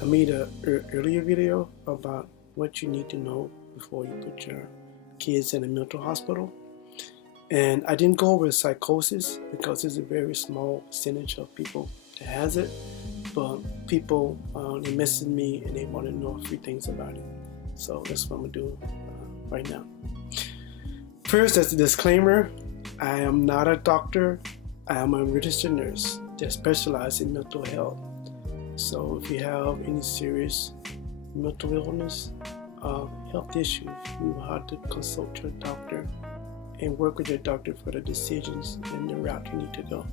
I made a earlier video about what you need to know before you put your kids in a mental hospital. And I didn't go over psychosis because it's a very small percentage of people that has it. But people, they message me and they want to know a few things about it. So that's what I'm going to do right now. First, as a disclaimer, I am not a doctor. I am a registered nurse that specializes in mental health. So if you have any serious mental illness, health issues, you will have to consult your doctor and work with your doctor for the decisions and the route you need to go.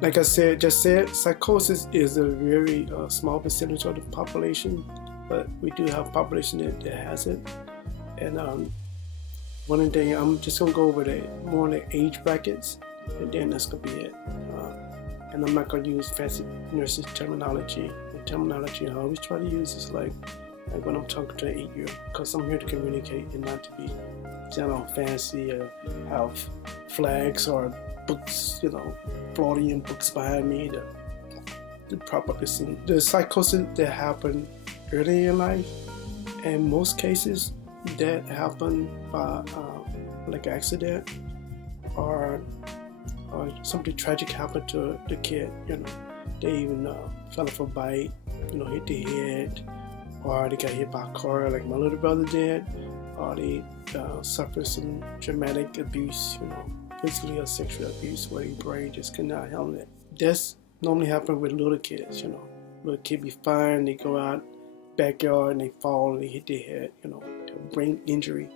Like I just said, psychosis is a very small percentage of the population, but we do have a population that has it. And one thing, I'm just going to go over more the age brackets, and then that's going to be it. And I'm not going to use fancy nurses terminology. The terminology I always try to use is like when I'm talking to an 8-year-old, because I'm here to communicate and not to be fancy or have flags or books, Freudian books behind me to prop up this thing. The psychosis that happen early in life, in most cases that happen by like accident or something tragic happened to the kid. They even fell off a bike, hit their head, or they got hit by a car like my little brother did, or they suffered some traumatic abuse, physically or sexual abuse, where their brain just could not handle it. This normally happens with little kids. Little kid be fine, they go out backyard and they fall and they hit their head, brain injury,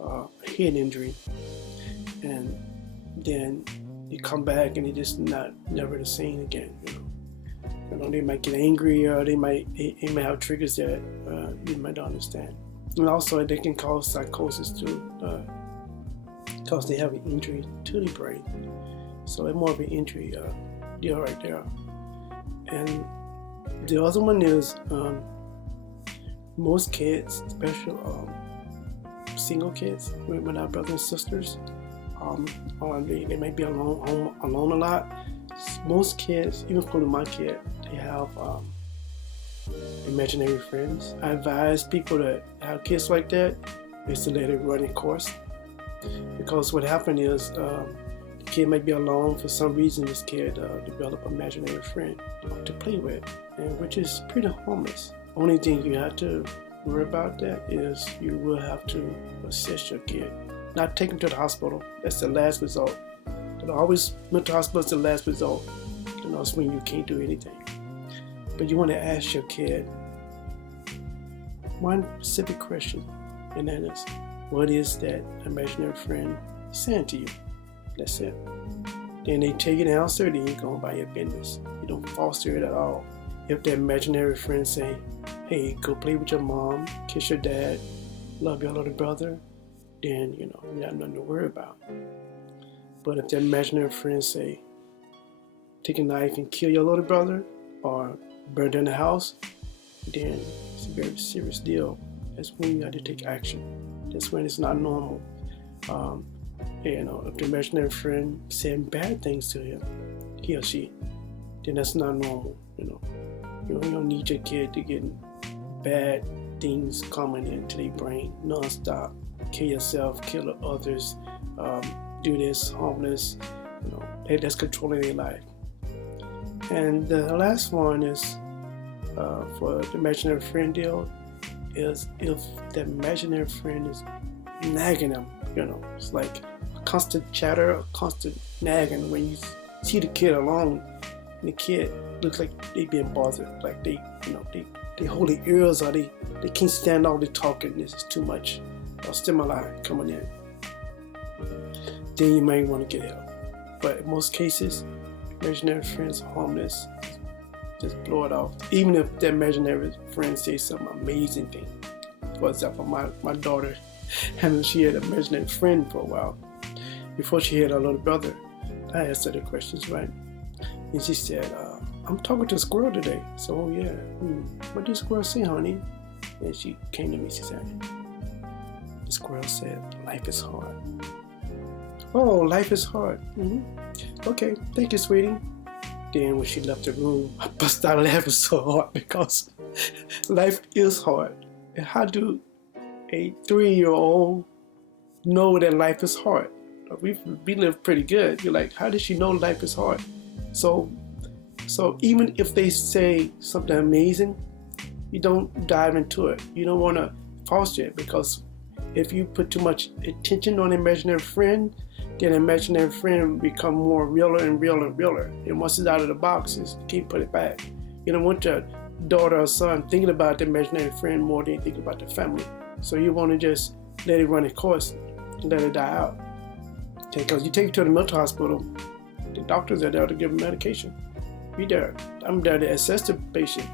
head injury, and then they come back and they just never the same again. They might get angry, or they might have triggers that you might not understand. And also they can cause psychosis too, because they have an injury to the brain. So it's more of an injury deal right there. And the other one is most kids, especially single kids with our brothers and sisters, or they may be alone a lot. Most kids, even including my kid, they have imaginary friends. I advise people that have kids like that is to let it run its course, because what happened is the kid might be alone for some reason. This kid develop an imaginary friend to play with, and which is pretty harmless. Only thing you have to worry about that is you will have to assess your kid, not take him to the hospital. That's the last result. Always mental hospital is the last result. It's when you can't do anything. But you want to ask your kid one specific question, and that is, what is that imaginary friend saying to you? That's it. Then they tell you the answer, then you go about your business. You don't foster it at all. If the imaginary friend say, hey, go play with your mom, kiss your dad, love your little brother, then you have nothing to worry about. But if the imaginary friend say, take a knife and kill your little brother, or burn down the house, then it's a very serious deal. That's when you have to take action. That's when it's not normal. If the imaginary friend saying bad things to him, he or she, then that's not normal. You don't need your kid to get bad things coming into their brain non-stop. Kill yourself, kill others, do this, harmless, that's controlling their life. And the last one is for the imaginary friend deal is if the imaginary friend is nagging them, it's like a constant chatter, a constant nagging. When you see the kid alone, and the kid looks like they being bothered, like they hold their ears, or they can't stand all the talking. This is too much stimuli coming in. Then you might want to get help. But in most cases, imaginary friends are harmless. Just blow it off. Even if the imaginary friend says some amazing thing. For example, my daughter, she had an imaginary friend for a while. Before she had her little brother, I asked her the questions, right? And she said, I'm talking to a squirrel today. So, oh yeah, what did the squirrel say, honey? And she came to me, she said, the squirrel said, life is hard. Oh, life is hard. Okay, thank you, sweetie. Then when she left the room, I busted out laughing so hard because Life is hard. And how do a 3-year-old know that life is hard? We live pretty good. You're like, how does she know life is hard? So even if they say something amazing, you don't dive into it. You don't want to foster it, because if you put too much attention on imaginary friend, then imaginary friend become more realer and realer and realer. And once it's out of the box, you can't put it back. You don't want your daughter or son thinking about the imaginary friend more than you think about the family. So you want to just let it run its course and let it die out. Okay, because you take it to the mental hospital, the doctors are there to give them medication. Be there. I'm there to assess the patient,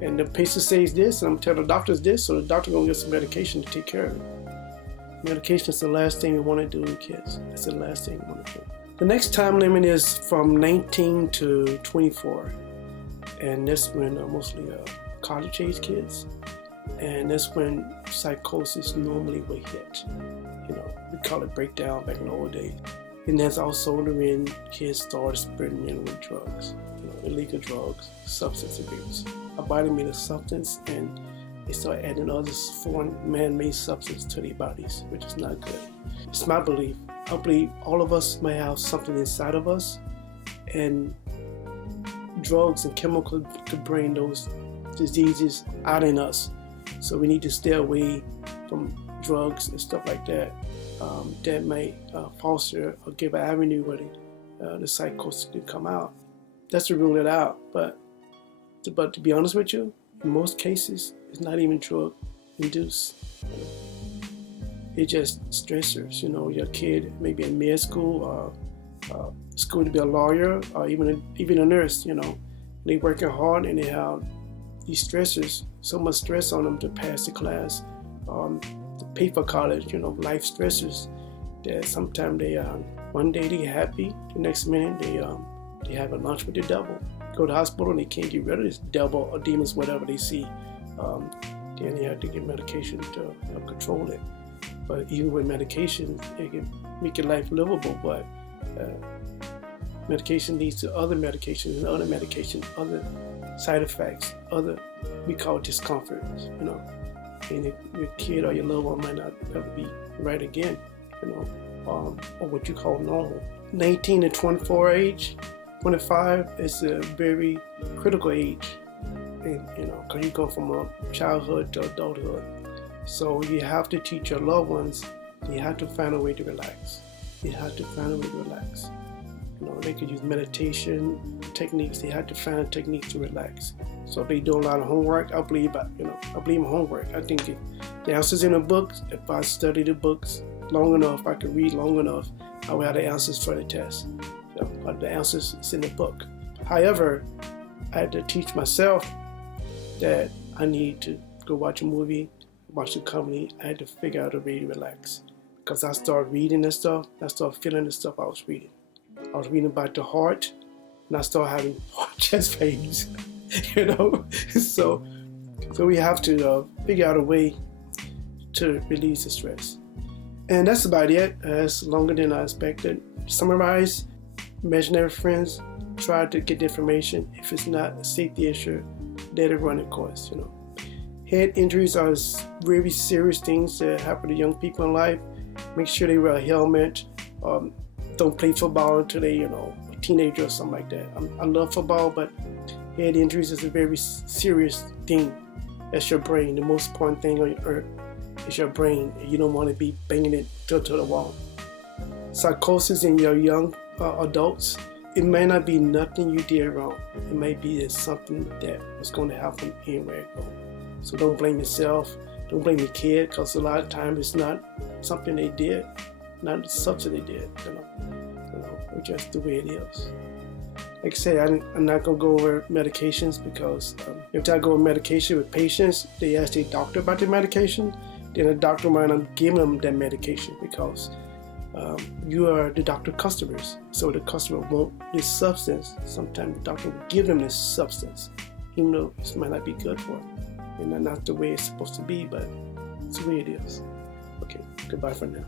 And the patient says this, and I'm telling the doctors this, so the doctor gonna get some medication to take care of it. Medication is the last thing we want to do in kids. It's the last thing we want to do. The next time limit is from 19 to 24, and that's when mostly college-age kids, and that's when psychosis normally will hit. We call it breakdown back in the old days. And that's also when kids start experimenting with drugs, illegal drugs, substance abuse. Our body made a substance, and they start adding other foreign man-made substance to their bodies, which is not good. It's my belief. I believe all of us may have something inside of us, and drugs and chemicals could bring those diseases out in us. So we need to stay away from drugs and stuff like that. That may foster or give an avenue where the psychosis can come out. That's to rule it out. But to be honest with you, in most cases, it's not even drug induced. It's just stressors. Your kid maybe in med school, school to be a lawyer, or even a nurse. They working hard and they have these stressors, so much stress on them to pass the class, to pay for college. Life stressors. That sometimes they one day they happy, the next minute they have a lunch with the devil. Go to the hospital and they can't get rid of this devil or demons, whatever they see. Then they have to get medication to help control it. But even with medication, it can make your life livable. But medication leads to other medications and other medications, other side effects, we call discomfort. And if your kid or your loved one might not ever be right again, or what you call normal. 19 to 24 age, 25 is a very critical age, because you go from a childhood to adulthood. So you have to teach your loved ones, you have to find a way to relax. They could use meditation techniques. They have to find a technique to relax. So if they do a lot of homework, I believe in homework. I think the answers in the books, if I study the books long enough, I can read long enough, I will have the answers for the test. But the answers is in the book. However, I had to teach myself that I need to go watch a movie, watch the comedy. I had to figure out a way to relax. Because I started reading this stuff, I started feeling the stuff I was reading. I was reading about the heart, and I started having chest pains, So we have to figure out a way to release the stress. And that's about it. It's longer than I expected. To summarize, imaginary friends, try to get the information. If it's not a safety issue, let it run its course. Head injuries are very serious things that happen to young people in life. Make sure they wear a helmet. Don't play football until they, a teenager or something like that. I love football, but head injuries is a very serious thing. That's your brain. The most important thing on earth is your brain. You don't want to be banging it to the wall. Psychosis in your young adults, it may not be nothing you did wrong. It may be something that was going to happen anywhere you go. So don't blame yourself. Don't blame your kid, because a lot of times it's not something they did, not the substance they did. It's just the way it is. Like I say, I'm not going to go over medications, because if I go over medication with patients, they ask their doctor about the medication, then the doctor might not give them that medication, because you are the doctor customers. So the customer want this substance. Sometimes the doctor will give them this substance, even though it might not be good for them. And that's not the way it's supposed to be, but it's the way it is. Okay, goodbye for now.